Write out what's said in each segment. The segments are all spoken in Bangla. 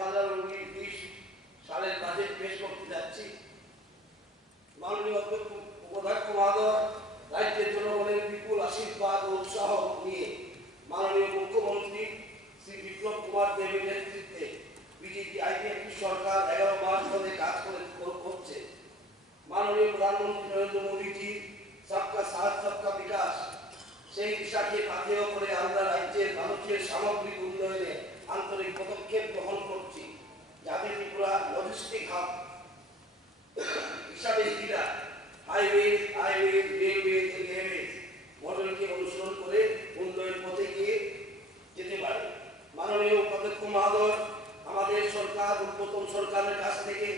2019-20 সালের বাজেট পেশ করতে যাচ্ছি। মাননীয় উপাধ্যক্ষ মহোদয় রাজ্যের জনগণের বিপুল আশীর্বাদ ও উৎসাহ নিয়ে মাননীয় মুখ্যমন্ত্রী শ্রী বিপ্লব কুমার দেবের নেতৃত্বে বিজেপি আইপিএফটি সরকার 11 মাস ধরে কাজ করছে। মাননীয় প্রধানমন্ত্রী নরেন্দ্র মোদীজি সবকা সাথ সবকা বিকাশ সেই দিশাকে পাথেয় করে আমরা রাজ্যের মানুষের সামগ্রিক উন্নয়নে আন্তরিক পদক্ষেপ গ্রহণ করছি, যাতে ত্রিপুরা লজিস্টিক হাব হিসাবে হাইওয়ে রেলওয়ে মডেলকে অনুসরণ করে উন্নয়ন পথে গিয়ে যেতে পারে। মাননীয় উপাধ্যক্ষ মহোদয় আমাদের সরকার প্রথম সরকারের কাছ থেকে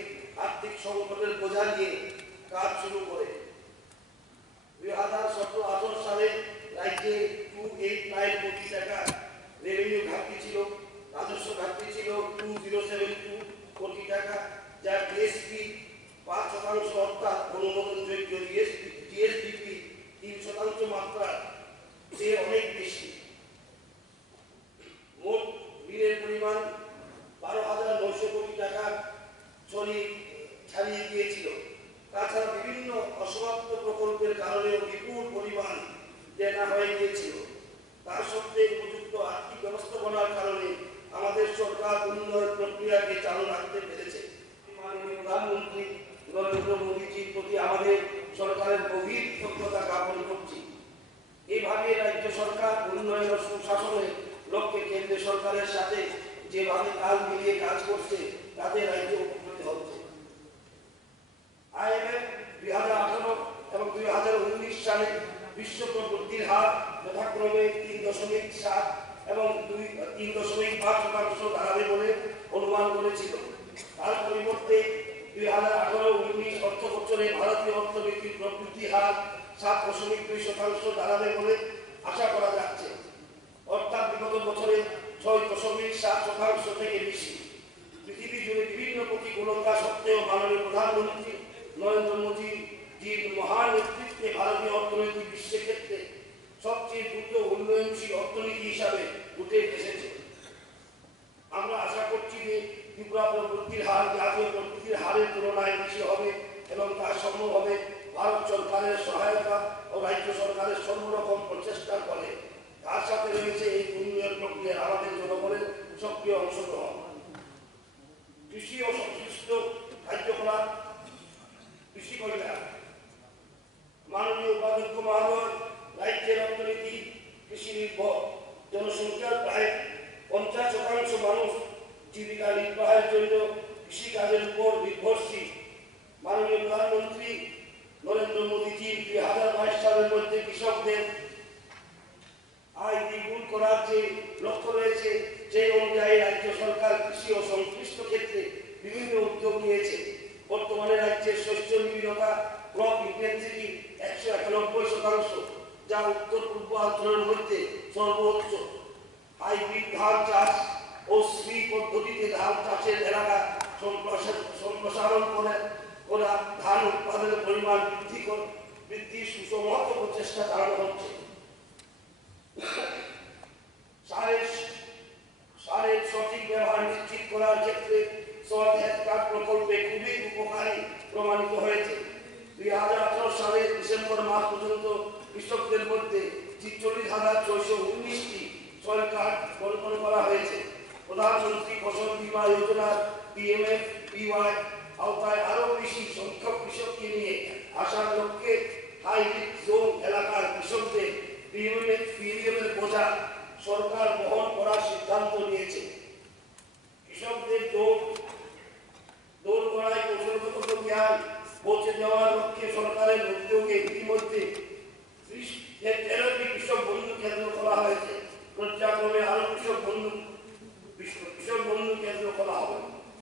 আর্থিক সংকটের বোঝা নিয়ে কাজ শুরু করে 2017-18 সালে রাজ্যে 289 কোটি টাকা রেভিনিউ ঘাটতি ছিল, রাজস্ব ঘাটতি ছিল 2072 কোটি টাকা, যা জিএসটি 5% অর্থাৎ অনুমোদনযোগ্য জিএসডিপি 3% মাত্রা চেয়ে অনেক বেশি। মোট ঋণের পরিমাণ 12,900 কোটি টাকা ছাড়িয়ে গিয়েছিল। তাছাড়া বিভিন্ন অসমাপ্ত প্রকল্পের কারণেও বিপুল পরিমাণ দেনা হয়ে গিয়েছিল। তার সত্ত্বেও উপযুক্ত আর্থিক ব্যবস্থাপনার কারণে আমাদের সরকার উন্নয়ন প্রক্রিয়াকে চালু রাখতে পেরেছে। মাননীয় প্রধানমন্ত্রী নরেন্দ্র মোদীজির প্রতি আমাদের সরকারের গভীর কৃতজ্ঞতা জ্ঞাপন করছি। এইভাবে রাজ্য সরকার উন্নয়ন ও সুশাসনের লক্ষ্যে কেন্দ্রীয় সরকারের সাথে যেভাবে তাল মিলিয়ে কাজ করছে তাতে রাজ্য উপকৃত হচ্ছে। IMF 2018 এবং 2019 সালে বিশ্ব প্রবৃদ্ধির হার যথাক্রমে 3.7 এবং 3.5% দাঁড়াবে বলে অনুমান করেছিল। তার পরিবর্তে 2018-19 অর্থ বছরে ভারতীয় অর্থনীতির প্রবৃদ্ধি হার 7.2% দাঁড়াবে বলে আশা করা যাচ্ছে, অর্থাৎ বিগত বছরে 6.7% থেকে বেশি। পৃথিবী জুড়ে বিভিন্ন প্রতিকূলতা সত্ত্বেও মাননীয় প্রধানমন্ত্রী নরেন্দ্র মোদীজির মহান নেতৃত্বে ভারতীয় অর্থনীতি বিশ্বের ক্ষেত্রে সবচেয়ে দ্রুত উন্নয়নশীল অর্থনীতি হিসাবে উঠে এসেছে। আমরা আশা করছি যে ত্রিপুরা প্রবৃদ্ধির হার জাতীয় প্রবৃদ্ধির হারের তুলনায় বেশি হবে এবং তা সম্ভব হবে ভারত সরকারের সহায়তা ও রাজ্য সরকারের সর্বরকম প্রচেষ্টার ফলে। তার সাথে রয়েছে এই উন্নয়ন প্রক্রিয়ার আমাদের জনগণের সক্রিয় অংশগ্রহণ। কৃষি ও সংশ্লিষ্ট কার্যকলাপ, কৃষি কল্যাণ। মাননীয় উপাধ্যক্ষ মহোদয় রাজ্যের অর্থনীতি কৃষি নির্ভর। জনসংখ্যার প্রায় 50% মানুষ জীবিকা নির্বাহের জন্য কৃষিকাজের উপর নির্ভরশীল। মাননীয় প্রধানমন্ত্রী নরেন্দ্র মোদীজি 2022 সালের মধ্যে কৃষকদের আয় দ্বিগুণ করার যে লক্ষ্য রয়েছে, সেই অনুযায়ী রাজ্য সরকার কৃষি ও সংশ্লিষ্ট ক্ষেত্রে বিভিন্ন উদ্যোগ নিয়েছে। বর্তমানে রাজ্যের শস্য নিবিড়তা ক্রপ ইন্টেন্সিটি 191%, যা উত্তর পূর্বাঞ্চলের মধ্যে সর্বোচ্চ। হাইব্রিড ধান চাষ ও শ্রী পদ্ধতিতে ধান চাষের এলাকা সম্প্রসারণ করা ধান উৎপাদনের পরিমাণ বৃদ্ধির সুসমহত প্রচেষ্টা চালানো হচ্ছে। সারের সঠিক ব্যবহার নিশ্চিত করার ক্ষেত্রে সয়েল হেলথ কার্ড প্রকল্পে খুবই উপকারী প্রমাণিত হয়েছে। 2018 সালের ডিসেম্বর মাস পর্যন্ত কৃষকদের মধ্যে 46,619টি সয়েল কার্ড বণ্টন করা হয়েছে। প্রধানমন্ত্রী ফসল বীমা যোজনার PMFBY আওতায় আরও বেশি সংখ্যক কৃষককে নিয়ে আসার লক্ষ্যে হাই রিস্ক জোন এলাকার কৃষকদের প্রিমিয়ামের বোঝা সরকার বহন করার সিদ্ধান্ত নিয়েছে।